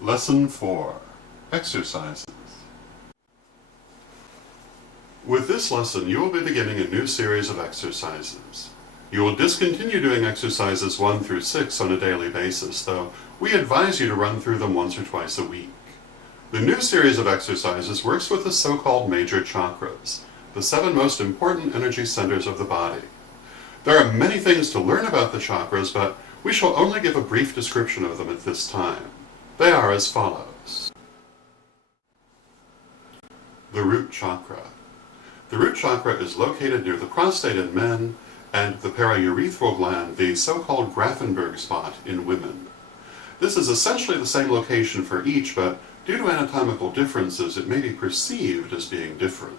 Lesson 4. Exercises. With this lesson, you will be beginning a new series of exercises. You will discontinue doing exercises 1 through 6 on a daily basis, though we advise you to run through them once or twice a week. The new series of exercises works with the so-called major chakras, the 7 most important energy centers of the body. There are many things to learn about the chakras, but we shall only give a brief description of them at this time. They are as follows. The root chakra. The root chakra is located near the prostate in men and the paraurethral gland, the so-called Grafenberg spot, in women. This is essentially the same location for each, but due to anatomical differences, it may be perceived as being different.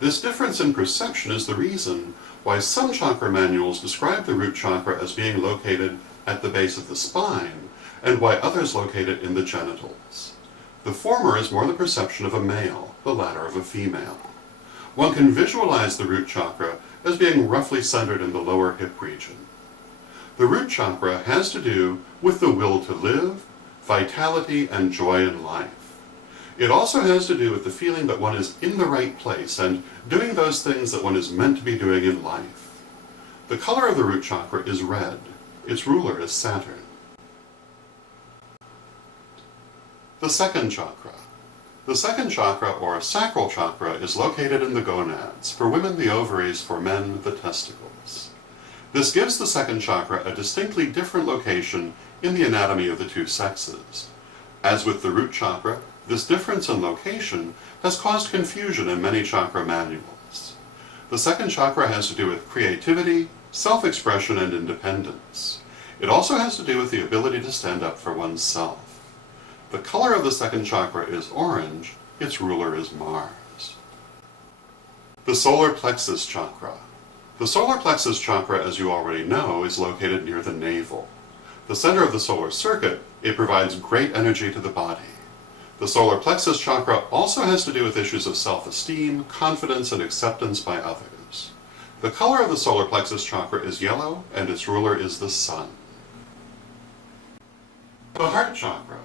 This difference in perception is the reason why some chakra manuals describe the root chakra as being located at the base of the spine, and why others locate it in the genitals. The former is more the perception of a male, the latter of a female. One can visualize the root chakra as being roughly centered in the lower hip region. The root chakra has to do with the will to live, vitality, and joy in life. It also has to do with the feeling that one is in the right place and doing those things that one is meant to be doing in life. The color of the root chakra is red. Its ruler is Saturn. The second chakra. The second chakra, or sacral chakra, is located in the gonads, for women the ovaries, for men the testicles. This gives the second chakra a distinctly different location in the anatomy of the two sexes. As with the root chakra, this difference in location has caused confusion in many chakra manuals. The second chakra has to do with creativity, self-expression, and independence. It also has to do with the ability to stand up for oneself. The color of the second chakra is orange. Its ruler is Mars. The solar plexus chakra. The solar plexus chakra, as you already know, is located near the navel. The center of the solar circuit, it provides great energy to the body. The solar plexus chakra also has to do with issues of self-esteem, confidence, and acceptance by others. The color of the solar plexus chakra is yellow, and its ruler is the sun. The heart chakra.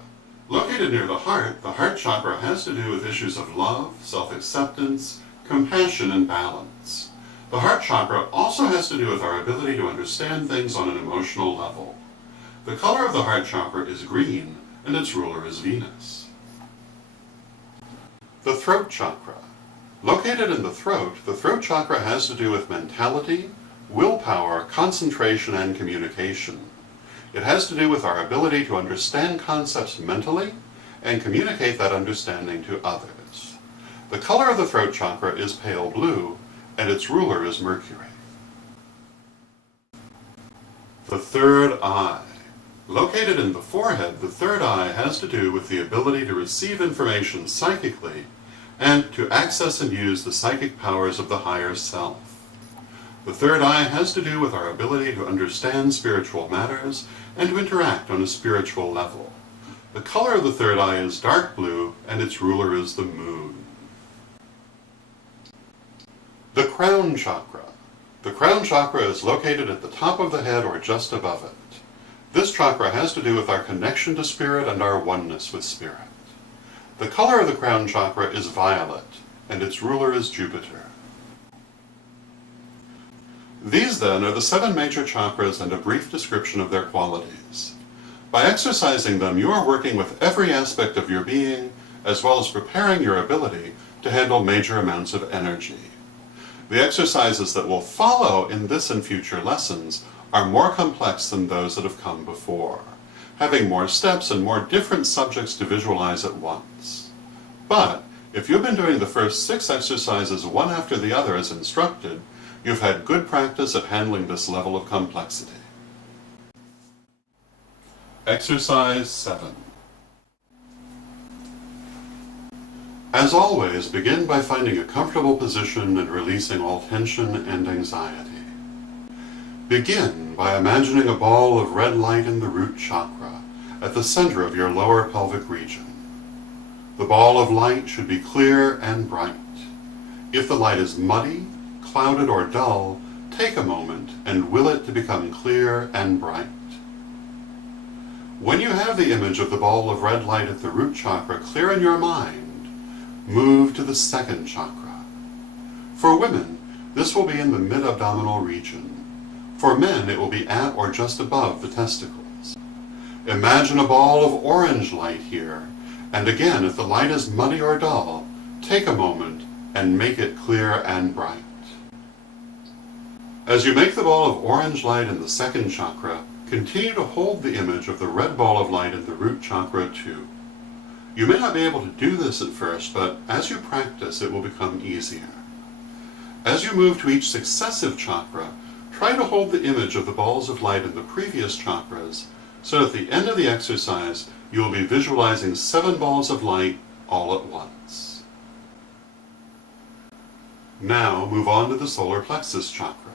Located near the heart chakra has to do with issues of love, self-acceptance, compassion, and balance. The heart chakra also has to do with our ability to understand things on an emotional level. The color of the heart chakra is green, and its ruler is Venus. The throat chakra. Located in the throat chakra has to do with mentality, willpower, concentration, and communication. It has to do with our ability to understand concepts mentally and communicate that understanding to others. The color of the throat chakra is pale blue, and its ruler is Mercury. The third eye. Located in the forehead, the third eye has to do with the ability to receive information psychically and to access and use the psychic powers of the higher self. The third eye has to do with our ability to understand spiritual matters and to interact on a spiritual level. The color of the third eye is dark blue, and its ruler is the moon. The crown chakra. The crown chakra is located at the top of the head or just above it. This chakra has to do with our connection to spirit and our oneness with spirit. The color of the crown chakra is violet, and its ruler is Jupiter. These, then, are the 7 major chakras and a brief description of their qualities. By exercising them, you are working with every aspect of your being, as well as preparing your ability to handle major amounts of energy. The exercises that will follow in this and future lessons are more complex than those that have come before, having more steps and more different subjects to visualize at once. But if you've been doing the first 6 exercises one after the other as instructed, you've had good practice at handling this level of complexity. Exercise 7. As always, begin by finding a comfortable position and releasing all tension and anxiety. Begin by imagining a ball of red light in the root chakra at the center of your lower pelvic region. The ball of light should be clear and bright. If the light is muddy, clouded, or dull, take a moment and will it to become clear and bright. When you have the image of the ball of red light at the root chakra clear in your mind, move to the second chakra. For women, this will be in the mid-abdominal region. For men, it will be at or just above the testicles. Imagine a ball of orange light here, and again, if the light is muddy or dull, take a moment and make it clear and bright. As you make the ball of orange light in the second chakra, continue to hold the image of the red ball of light in the root chakra too. You may not be able to do this at first, but as you practice, it will become easier. As you move to each successive chakra, try to hold the image of the balls of light in the previous chakras, so at the end of the exercise, you will be visualizing 7 balls of light all at once. Now move on to the solar plexus chakra.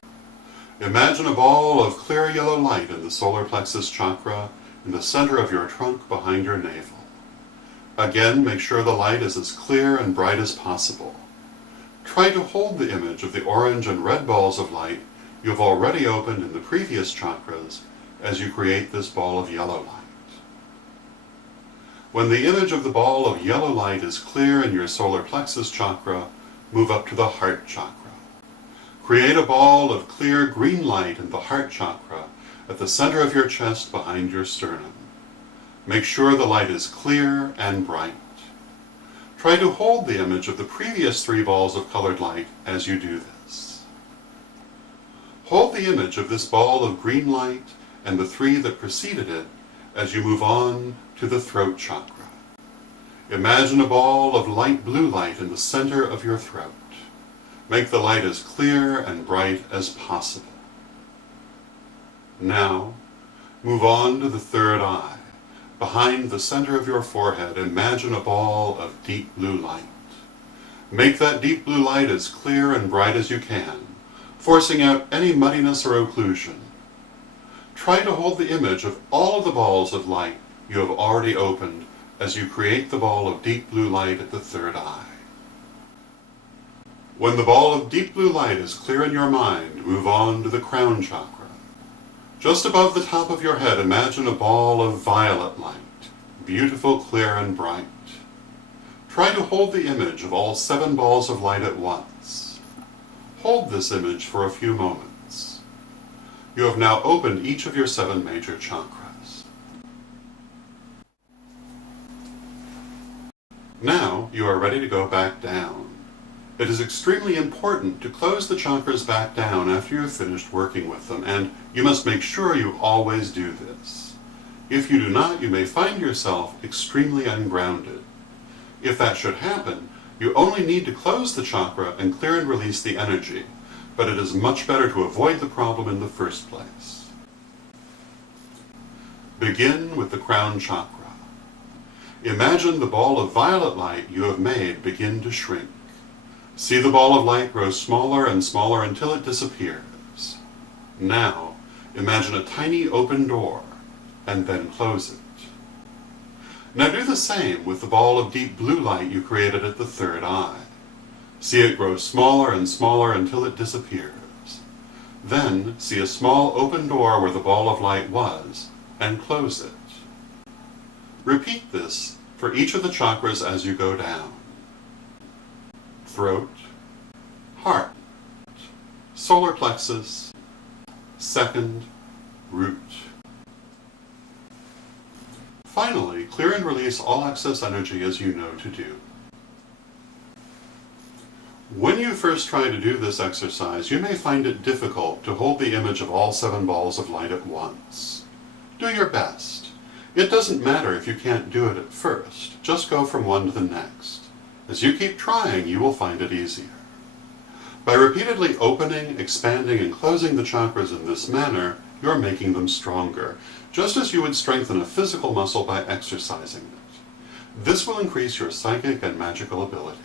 Imagine a ball of clear yellow light in the solar plexus chakra in the center of your trunk behind your navel. Again, make sure the light is as clear and bright as possible. Try to hold the image of the orange and red balls of light you have already opened in the previous chakras as you create this ball of yellow light. When the image of the ball of yellow light is clear in your solar plexus chakra, move up to the heart chakra. Create a ball of clear green light in the heart chakra at the center of your chest behind your sternum. Make sure the light is clear and bright. Try to hold the image of the previous 3 balls of colored light as you do this. Hold the image of this ball of green light and the 3 that preceded it as you move on to the throat chakra. Imagine a ball of light blue light in the center of your throat. Make the light as clear and bright as possible. Now, move on to the third eye. Behind the center of your forehead, imagine a ball of deep blue light. Make that deep blue light as clear and bright as you can, forcing out any muddiness or occlusion. Try to hold the image of all of the balls of light you have already opened as you create the ball of deep blue light at the third eye. When the ball of deep blue light is clear in your mind, move on to the crown chakra. Just above the top of your head, imagine a ball of violet light, beautiful, clear, and bright. Try to hold the image of all 7 balls of light at once. Hold this image for a few moments. You have now opened each of your 7 major chakras. Now you are ready to go back down. It is extremely important to close the chakras back down after you have finished working with them, and you must make sure you always do this. If you do not, you may find yourself extremely ungrounded. If that should happen, you only need to close the chakra and clear and release the energy, but it is much better to avoid the problem in the first place. Begin with the crown chakra. Imagine the ball of violet light you have made begin to shrink. See the ball of light grow smaller and smaller until it disappears. Now, imagine a tiny open door, and then close it. Now do the same with the ball of deep blue light you created at the third eye. See it grow smaller and smaller until it disappears. Then see a small open door where the ball of light was, and close it. Repeat this for each of the chakras as you go down. Throat, heart, solar plexus, second, root. Finally, clear and release all excess energy as you know to do. When you first try to do this exercise, you may find it difficult to hold the image of all 7 balls of light at once. Do your best. It doesn't matter if you can't do it at first, just go from one to the next. As you keep trying, you will find it easier. By repeatedly opening, expanding, and closing the chakras in this manner, you are making them stronger, just as you would strengthen a physical muscle by exercising it. This will increase your psychic and magical ability.